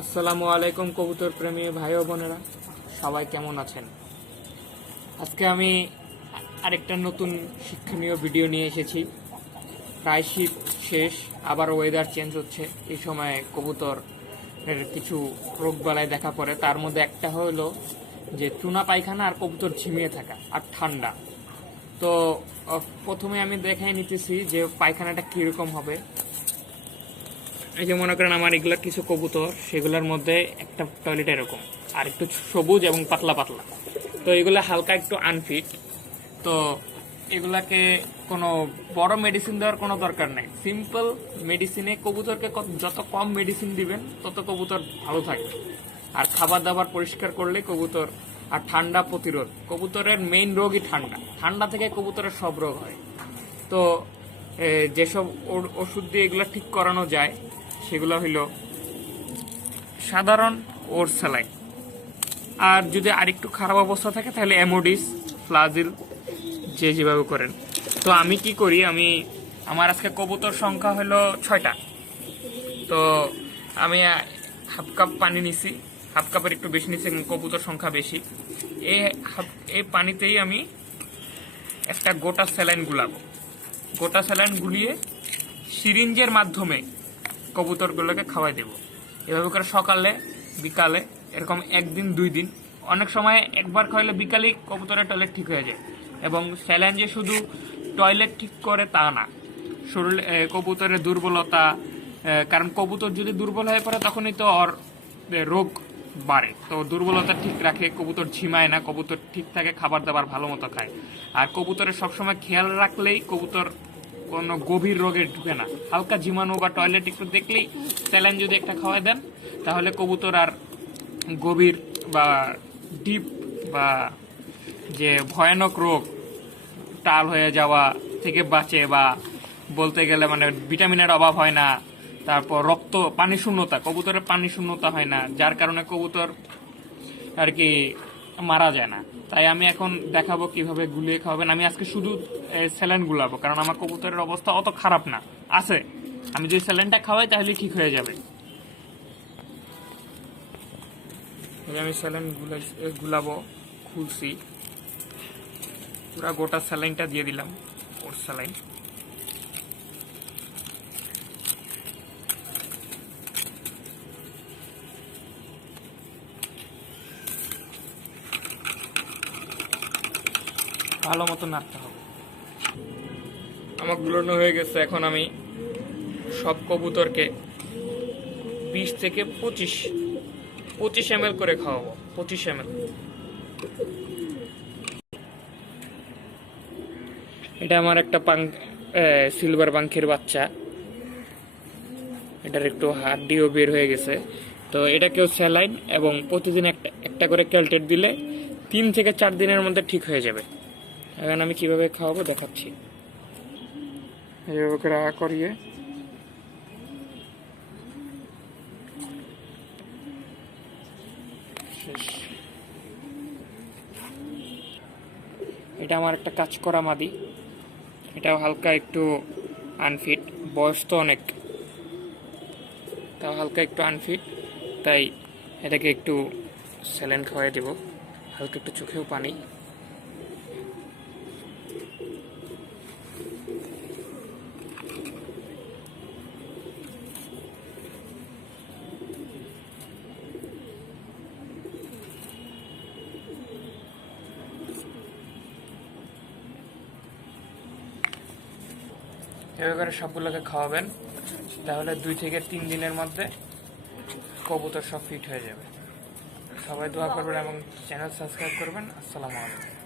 আসসালামু আলাইকুম কবুতর প্রেমী ভাই ও বোনেরা, সবাই কেমন আছেন? আজকে আমি আরেকটা নতুন শিক্ষণীয় ভিডিও নিয়ে এসেছি। প্রায় শীত শেষ, আবার ওয়েদার চেঞ্জ হচ্ছে। এই সময় কবুতর এর কিছু রোগবালাই দেখা পড়ে। তার মধ্যে একটা হলো যে চুনা পায়খানা আর কবুতর ঝিমিয়ে থাকা আর ঠান্ডা। তো প্রথমে আমি দেখাই নিতেছি যে পায়খানাটা কীরকম হবে। এই যে মনে করেন আমার এগুলা কিছু কবুতর, সেগুলোর মধ্যে একটা টয়লেট এরকম আর একটু সবুজ এবং পাতলা পাতলা। তো এগুলা হালকা একটু আনফিট। তো এগুলাকে কোনো বড় মেডিসিন দেওয়ার কোনো দরকার নাই। সিম্পল মেডিসিনে কবুতরকে যত কম মেডিসিন দিবেন তত কবুতর ভালো থাকবে। আর খাবার দাবার পরিষ্কার করলে কবুতর, আর ঠান্ডা প্রতিরোধ। কবুতরের মেইন রোগই ঠান্ডা। ঠান্ডা থেকে কবুতরের সব রোগ হয়। তো যেসব ওষুধ দিয়ে এগুলো ঠিক করানো যায় সেগুলো হইল সাধারণ ওর স্যালাইন। আর যদি আরেকটু খারাপ অবস্থা থাকে তাহলে অ্যামোডিস, ফ্লাজিল, যেভাবে করেন। তো আমি কি করি, আমার আজকে কবুতর সংখ্যা হলো 6টা। তো আমি হাফ কাপ পানি নিছি, হাফ কাপের একটু বেশি নিছি, কবুতর সংখ্যা বেশি। এই পানিতেই আমি একটা গোটা স্যালাইন গুলাবো। গোটা স্যালাইন গুলিয়ে সিরিঞ্জের মাধ্যমে কবুতরগুলোকে খাওয়াই দেব। এভাবে করে সকালে বিকালে এরকম 1 দিন 2 দিন, অনেক সময় একবার খাওয়াইলে বিকালেই কবুতরের টয়লেট ঠিক হয়ে যায়। এবং স্যালাইন যে শুধু টয়লেট ঠিক করে তা না, শরীর কবুতরের দুর্বলতা, কারণ কবুতর যদি দুর্বল হয়ে পড়ে তখনই তো ওর রোগ বাড়ে। তো দুর্বলতা ঠিক রাখে, কবুতর ঝিমায় না, কবুতর ঠিক থাকে, খাবার দাবার ভালো মতো খায়। আর কবুতরের সবসময় খেয়াল রাখলেই কবুতর কোনো গভীর রোগে ঢুকে না। হালকা ঝিমানো বা টয়লেট একটু দেখলেই স্যালাইন যদি একটা খাওয়াই দেন তাহলে কবুতর আর গভীর বা ডিপ বা যে ভয়ানক রোগ টাল হয়ে যাওয়া থেকে বাঁচে। বা বলতে গেলে মানে ভিটামিনের অভাব হয় না। তারপর পানি শূন্যতা, কবুতরের পানি শূন্যতা হয় না, যার কারণে কবুতর আর কি মারা যায় না। তাই আমি এখন দেখাবো কিভাবে গুলিয়ে খাওয়াবেন। আমি আজকে শুধু স্যালাইন গুলাবো, কারণ আমার কবুতরের অবস্থা অত খারাপ না আছে। আমি যদি স্যালাইনটা খাওয়াই তাহলে ঠিক হয়ে যাবে। আমি স্যালাইন গুলাবো, খুলছি, পুরা গোটা স্যালাইনটা দিয়ে দিলাম। ওর স্যালাইন ভালো মতো নাড়তে হবে। আমার গুলানো হয়ে গেছে। এখন আমি সব কবুতরকে 20 থেকে 25 ml করে খাওয়াবো। 25 ml। এটা আমার একটা সিলভার পাঙ্খির বাচ্চা। এটার একটু হাড্ডিও বের হয়ে গেছে। তো এটাকেও স্যালাইন এবং প্রতিদিন একটা করে ক্যালটেট দিলে 3 থেকে 4 দিনের মধ্যে ঠিক হয়ে যাবে। এখন আমি কিভাবে খাওয়াবো দেখাচ্ছি। এইভাবে করে করিয়ে এটা আমার একটা কাজ করা মাদি। এটাও হালকা একটু আনফিট, বয়স তো অনেক, তাও হালকা একটু আনফিট। তাই এটাকে একটু স্যালাইন খাওয়াই দেব, হালকা একটু চোখেও পানি। এভাবে করে সবগুলোকে খাওয়াবেন, তাহলে 2 থেকে 3 দিনের মধ্যে কবুতর সব ফিট হয়ে যাবে। সবাই দোয়া করবেন এবং চ্যানেল সাবস্ক্রাইব করবেন। আসসালামু আলাইকুম।